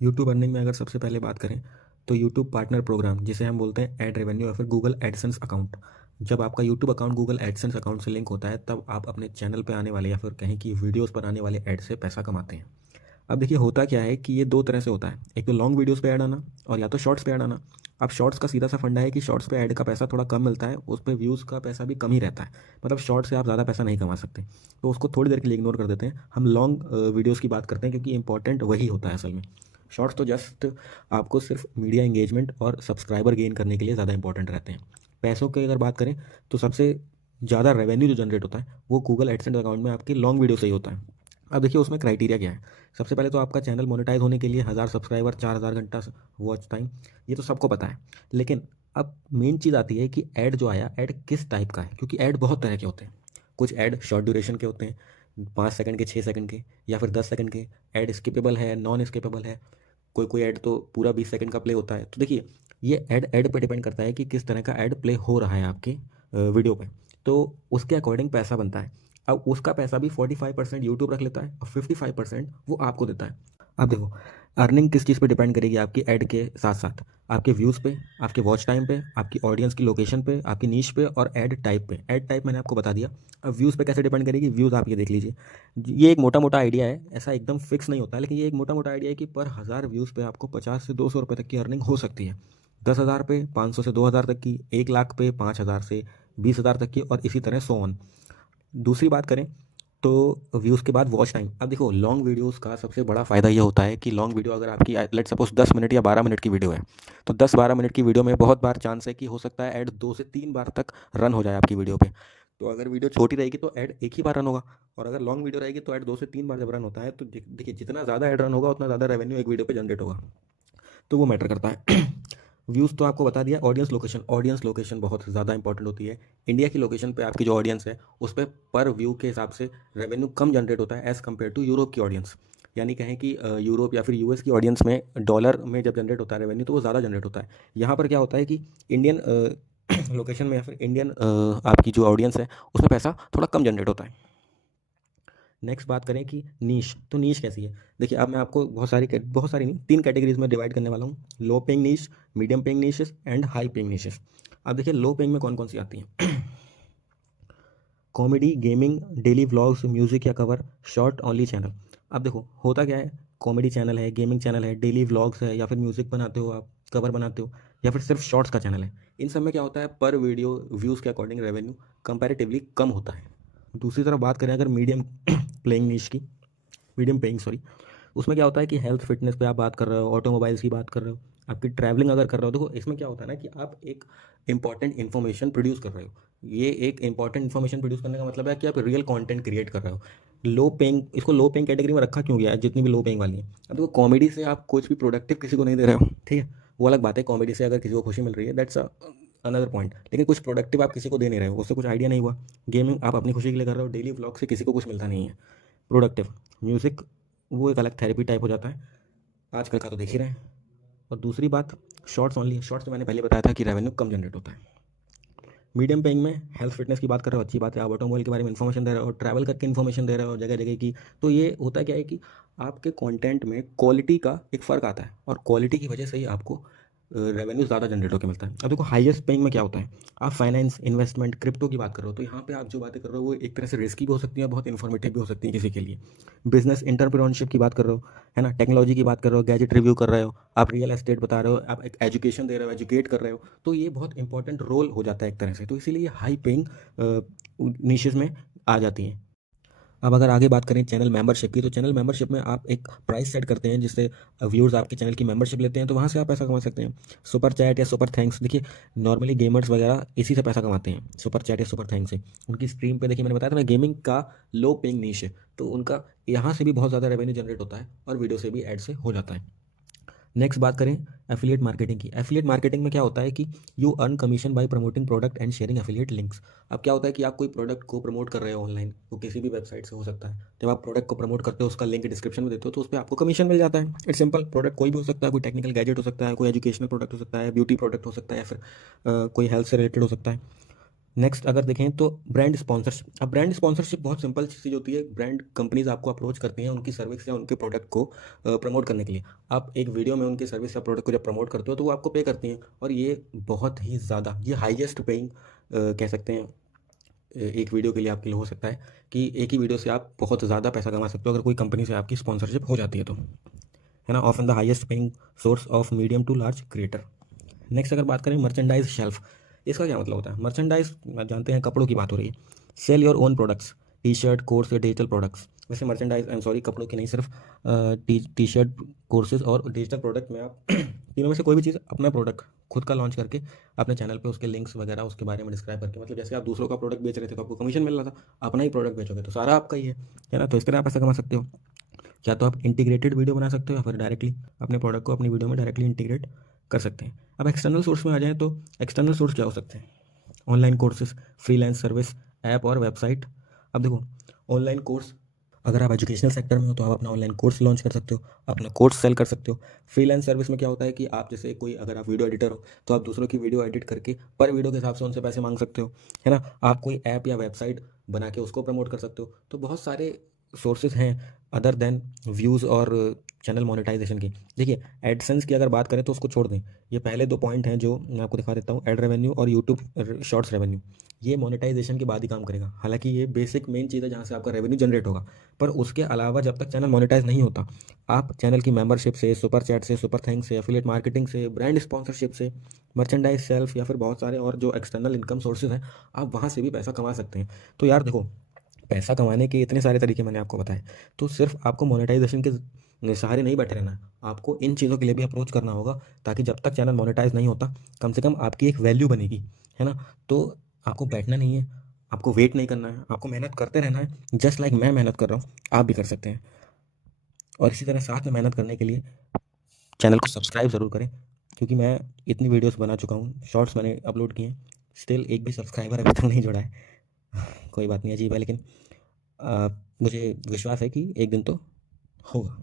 YouTube earning में अगर सबसे पहले बात करें तो यूट्यूब पार्टनर प्रोग्राम जिसे हम बोलते हैं एड रेवेन्यू या फिर गूगल एडसेंस अकाउंट। जब आपका YouTube account Google AdSense account से लिंक होता है तब आप अपने चैनल पे आने वाले या फिर कहीं की वीडियोस पर आने वाले ऐड से पैसा कमाते हैं। अब देखिए होता क्या है कि ये दो तरह से होता है, एक तो लॉन्ग वीडियोस पे ऐड आना और या तो शॉर्ट्स पे ऐड आना। अब शॉर्ट्स का सीधा सा फंडा है कि शॉर्ट्स पे ऐड का पैसा थोड़ा कम मिलता है, उस पर व्यूज़ का पैसा भी कम ही रहता है। मतलब शॉर्ट से आप ज़्यादा पैसा नहीं कमा सकते, तो उसको थोड़ी देर के लिए इग्नोर कर देते हैं। हम लॉन्ग वीडियोज़ की बात करते हैं क्योंकि इंपॉर्टेंट वही होता है असल में। शॉर्ट्स तो जस्ट आपको सिर्फ मीडिया एंगेजमेंट और सब्सक्राइबर गेन करने के लिए ज़्यादा इंपॉर्टेंट रहते हैं। पैसों की अगर बात करें तो सबसे ज़्यादा रेवेन्यू जो जनरेट होता है वो गूगल एडसेंस अकाउंट में आपके लॉन्ग वीडियो से ही होता है। अब देखिए उसमें क्राइटेरिया क्या है। सबसे पहले तो आपका चैनल मोनेटाइज होने के लिए 1,000 सब्सक्राइबर, 4,000 घंटा वॉच टाइम, ये तो सबको पता है। लेकिन अब मेन चीज़ आती है कि ऐड जो आया, ऐड किस टाइप का है, क्योंकि ऐड बहुत तरह के होते हैं। कुछ ऐड शॉर्ट ड्यूरेशन के होते हैं, 5 सेकंड के, 6 सेकंड के या फिर 10 सेकंड के। ऐड स्किपेबल है, नॉन स्किपेबल है। कोई कोई ऐड तो पूरा 20 सेकंड का प्ले होता है। तो देखिए ये ऐड ऐड पे डिपेंड करता है कि किस तरह का ऐड प्ले हो रहा है आपके वीडियो पे, तो उसके अकॉर्डिंग पैसा बनता है। अब उसका पैसा भी 45% यूट्यूब रख लेता है और 55% वो आपको देता है। अब देखो अर्निंग किस चीज़ पे डिपेंड करेगी, आपकी ऐड के साथ साथ आपके व्यूज़ पे, आपके वॉच टाइम पे, आपकी ऑडियंस की लोकेशन पे, आपकी नीश पे और ऐड टाइप पे। ऐड टाइप मैंने आपको बता दिया। अब व्यूज़ पे कैसे डिपेंड करेगी, व्यूज़ आप ये देख लीजिए। ये एक मोटा मोटा आइडिया है, ऐसा एकदम फिक्स नहीं होता है, लेकिन ये एक मोटा मोटा आइडिया है कि पर 1,000 व्यूज़ पे आपको 50 से 200 रुपये तक की अर्निंग हो सकती है। 10,000 पे 500 से 2,000 तक की, 1 लाख पे 5,000 से 20,000 तक की और इसी तरह सो ऑन। दूसरी बात करें तो व्यूज़ के बाद वॉच टाइम। अब देखो लॉन्ग वीडियोस का सबसे बड़ा फ़ायदा ये होता है कि लॉन्ग वीडियो अगर आपकी लेट सपोज 10 मिनट या 12 मिनट की वीडियो है, तो 10-12 मिनट की वीडियो में बहुत बार चांस है कि हो सकता है ऐड 2 से 3 बार तक रन हो जाए आपकी वीडियो पे। तो अगर वीडियो छोटी रहेगी तो ऐड एक ही बार रन होगा, और अगर लॉन्ग वीडियो रहेगी तो ऐड 2 से 3 बार जब रन होता है तो देखिए जितना ज़्यादा ऐड रन होगा उतना ज़्यादा रेवेन्यू एक वीडियो पे जनरेट होगा। तो वो मैटर करता है। व्यूज़ तो आपको बता दिया। ऑडियंस लोकेशन बहुत ज़्यादा इंपॉर्टेंट होती है। इंडिया की लोकेशन पे आपकी जो ऑडियंस है उस पर व्यू के हिसाब से रेवेन्यू कम जनरेट होता है एज़ कम्पेयर टू यूरोप की ऑडियंस। यानी कहें कि यूरोप या फिर यूएस की ऑडियंस में डॉलर में जब जनरेट होता है रेवेन्यू तो वो ज़्यादा जनरेट होता है। यहाँ पर क्या होता है कि इंडियन लोकेशन में या फिर इंडियन आपकी जो ऑडियंस है उसमें पैसा थोड़ा कम जनरेट होता है। नेक्स्ट बात करें कि नीश, तो नीश कैसी है। देखिए अब मैं आपको बहुत सारी नहीं, 3 कैटेगरीज में डिवाइड करने वाला हूँ। Low paying niche, medium paying niches and high paying niches. अब देखिए लो पेइंग में कौन कौन सी आती हैं। Comedy, gaming, daily vlogs, music या कवर, शॉर्ट ओनली चैनल। अब देखो होता क्या है, कॉमेडी चैनल है, गेमिंग चैनल है, डेली व्लॉग्स है, या फिर म्यूजिक बनाते हो आप, कवर बनाते हो, या फिर सिर्फ शॉर्ट्स का चैनल है। इन सब में क्या होता है, पर वीडियो व्यूज़ के अकॉर्डिंग रेवेन्यू कंपैरेटिवली कम होता है। दूसरी तरफ बात करें अगर मीडियम प्लेइंग नीश की, मीडियम पेइंग सॉरी, उसमें क्या होता है कि हेल्थ फिटनेस पे आप बात कर रहे हो, ऑटोमोबाइल्स की बात कर रहे हो, आपकी ट्रैवलिंग अगर कर रहे हो। देखो इसमें क्या होता है ना कि आप एक इंपॉर्टेंट इन्फॉर्मेशन प्रोड्यूस कर रहे हो। ये एक इंपॉर्टेंट इन्फॉर्मेशन प्रोड्यूस करने का मतलब है कि आप रियल कंटेंट क्रिएट कर रहे हो। लो पेइंग, इसको लो पेइंग कैटेगरी में रखा क्यों गया है, जितनी भी लो पेइंग वाली है। अब देखो कॉमेडी से आप कुछ भी प्रोडक्टिव किसी को नहीं दे रहे हो, ठीक है, वो अलग बात है। कॉमेडी से अगर किसी को खुशी मिल रही है दैट्स अनदर पॉइंट, लेकिन कुछ प्रोडक्टिव आप किसी को दे नहीं रहे हो, उससे कुछ आइडिया नहीं हुआ। गेमिंग आप अपनी खुशी के लिए कर रहे हो, डेली व्लॉग से किसी को कुछ मिलता नहीं है प्रोडक्टिव। म्यूज़िक वो एक अलग थेरेपी टाइप हो जाता है, आजकल का तो देख ही रहे हैं। और दूसरी बात शॉर्ट्स ओनली है। शॉर्ट्स में मैंने पहले बताया था कि रेवेन्यू कम जनरेट होता है। मीडियम पेइंग में हेल्थ फिटनेस की बात कर रहे हो, अच्छी बात है। आप ऑटोमोबाइल के बारे में इन्फॉर्मेशन दे रहे हो, ट्रैवल करके इन्फॉर्मेशन दे रहे हो जगह जगह की। तो ये होता क्या है कि आपके कंटेंट में क्वालिटी का एक फ़र्क आता है, और क्वालिटी की वजह से ही आपको रेवेन्यू ज़्यादा जनरेट होकर मिलता है। अब देखो हाईएस्ट पेइंग में क्या होता है, आप फाइनेंस, इन्वेस्टमेंट, क्रिप्टो की बात कर रहे हो, तो यहाँ पे आप जो बातें कर रहे हो वो एक तरह से रिस्की भी हो सकती है और बहुत इन्फॉर्मेटिव भी हो सकती है किसी के लिए। बिजनेस एंटरप्रेन्योरशिप की बात कर रहे हो, है ना, टेक्नोलॉजी की बात कर रहे हो, गैजेट रिव्यू कर रहे हो, आप रियल एस्टेट बता रहे हो, आप एक एजुकेशन दे रहे हो, एजुकेट कर रहे हो, तो ये बहुत इंपॉर्टेंट रोल हो जाता है एक तरह से। तो इसीलिए ये हाई पेइंग निशेज़ में आ जाती हैं। अब अगर आगे बात करें चैनल मेंबरशिप की, तो चैनल मेंबरशिप में आप एक प्राइस सेट करते हैं जिससे व्यूअर्स आपके चैनल की मेंबरशिप लेते हैं, तो वहाँ से आप पैसा कमा सकते हैं। सुपर चैट या सुपर थैंक्स, देखिए नॉर्मली गेमर्स वगैरह इसी से पैसा कमाते हैं, सुपर चैट या सुपर थैंक्स से। उनकी स्ट्रीम पे देखिए मैंने बताया था ना, गेमिंग का लो पेइंग नीश है, तो उनका यहाँ से भी बहुत ज़्यादा रेवेन्यू जनरेट होता है और वीडियो से भी, ऐड से हो जाता है। नेक्स्ट बात करें एफिलिएट मार्केटिंग की। एफिलिएट मार्केटिंग में क्या होता है कि you earn commission by promoting product and sharing affiliate links. अब क्या होता है कि आप कोई प्रोडक्ट को प्रमोट कर रहे हो ऑनलाइन, वो किसी भी वेबसाइट से हो सकता है। जब आप प्रोडक्ट को प्रमोट करते हो उसका लिंक डिस्क्रिप्शन में देते हो तो उस पर आपको कमीशन मिल जाता है। It's simple. प्रोडक्ट कोई भी हो सकता है, कोई टेक्निकल गैजेट हो सकता है, कोई एजुकेशनल प्रोडक्ट हो सकता है, ब्यूटी प्रोडक्ट हो सकता है, या फिर कोई हेल्थ से रिलेटेड हो सकता है। नेक्स्ट अगर देखें तो ब्रांड स्पॉन्सरशिप। अब ब्रांड स्पॉन्सरशिप बहुत सिंपल चीज़ होती है। ब्रांड कंपनीज आपको अप्रोच करती हैं उनकी सर्विस या उनके प्रोडक्ट को प्रमोट करने के लिए। आप एक वीडियो में उनकी सर्विस या प्रोडक्ट को जब प्रमोट करते हो तो वो आपको पे करती हैं, और ये बहुत ही ज़्यादा, ये हाईएस्ट पेइंग कह सकते हैं एक वीडियो के लिए आपके लिए हो सकता है कि एक ही वीडियो से आप बहुत ज़्यादा पैसा कमा सकते हो अगर कोई कंपनी से आपकी स्पॉन्सरशिप हो जाती है तो, है ना। Often the highest paying source of medium to large creator. Next अगर बात करें मर्चेंडाइज शेल्फ, इसका क्या मतलब होता है? मर्चेंडाइज जानते हैं, कपड़ों की बात हो रही है। Sell your own products, T shirt, course या डिजिटल प्रोडक्ट्स। वैसे मर्चेंडाइज, आई एम सॉरी, कपड़ों की नहीं, सिर्फ टी शर्ट, कोर्सेज और डिजिटल प्रोडक्ट में आप तीनों में से कोई भी चीज़ अपना प्रोडक्ट खुद का लॉन्च करके अपने चैनल पे उसके लिंक्स वगैरह उसके बारे में डिस्क्राइब करके, मतलब जैसे आप दूसरों का प्रोडक्ट बेच रहे थे तो आपको कमीशन मिल रहा था, अपना ही प्रोडक्ट बेचोगे तो सारा आपका ही है ना। तो इस तरह आप पैसा कमा सकते हो। या तो आप इंटीग्रेटेड वीडियो बना सकते हो या फिर डायरेक्टली अपने प्रोडक्ट को अपनी वीडियो में डायरेक्टली इंटीग्रेट कर सकते हैं। अब एक्सटर्नल सोर्स में आ जाएँ तो एक्सटर्नल सोर्स क्या हो सकते हैं? Online courses, freelance service, app और वेबसाइट। अब देखो, ऑनलाइन कोर्स, अगर आप एजुकेशनल सेक्टर में हो तो आप अपना ऑनलाइन कोर्स लॉन्च कर सकते हो, अपना कोर्स सेल कर सकते हो। फ्रीलांस सर्विस में क्या होता है कि आप जैसे कोई, अगर आप वीडियो एडिटर हो तो आप दूसरों की वीडियो एडिट करके पर वीडियो के हिसाब से उनसे पैसे मांग सकते हो, है ना। आप कोई ऐप या वेबसाइट बना के उसको प्रमोट कर सकते हो। तो बहुत सारे सोर्सेज हैं अदर देन व्यूज़ और चैनल मोनेटाइजेशन की। देखिए, एडसेंस की अगर बात करें तो उसको छोड़ दें। ये पहले दो पॉइंट हैं जो मैं आपको दिखा देता हूँ, एड रेवेन्यू और यूट्यूब शॉर्ट्स रेवेन्यू। ये मोनेटाइजेशन के बाद ही काम करेगा। हालांकि ये बेसिक मेन चीज़ है जहाँ से आपका रेवेन्यू जनरेट होगा, पर उसके अलावा जब तक चैनल मोनेटाइज नहीं होता, आप चैनल की मेंबरशिप से, सुपर चैट से, सुपर थैंक्स से, एफिलिएट मार्केटिंग से, ब्रांड स्पॉन्सरशिप से, मर्चेंडाइज सेल्फ या फिर बहुत सारे और जो एक्सटर्नल इनकम सोर्सेज हैं, आप वहाँ से भी पैसा कमा सकते हैं। तो यार देखो, पैसा कमाने के इतने सारे तरीके मैंने आपको बताए, तो सिर्फ आपको मोनेटाइजेशन के सहारे नहीं बैठे रहना है, आपको इन चीज़ों के लिए भी अप्रोच करना होगा, ताकि जब तक चैनल मोनेटाइज नहीं होता, कम से कम आपकी एक वैल्यू बनेगी, है ना। तो आपको बैठना नहीं है, आपको वेट नहीं करना है, आपको मेहनत करते रहना है। जस्ट लाइक मैं मेहनत कर रहा हूँ, आप भी कर सकते हैं। और इसी तरह साथ में मेहनत करने के लिए चैनल को सब्सक्राइब ज़रूर करें, क्योंकि मैं इतनी वीडियोस बना चुका हूँ, शॉर्ट्स मैंने अपलोड किए हैं, स्टिल एक भी सब्सक्राइबर अभी तक नहीं जुड़ा है। कोई बात नहीं, अजीब है, लेकिन मुझे विश्वास है कि एक दिन तो होगा।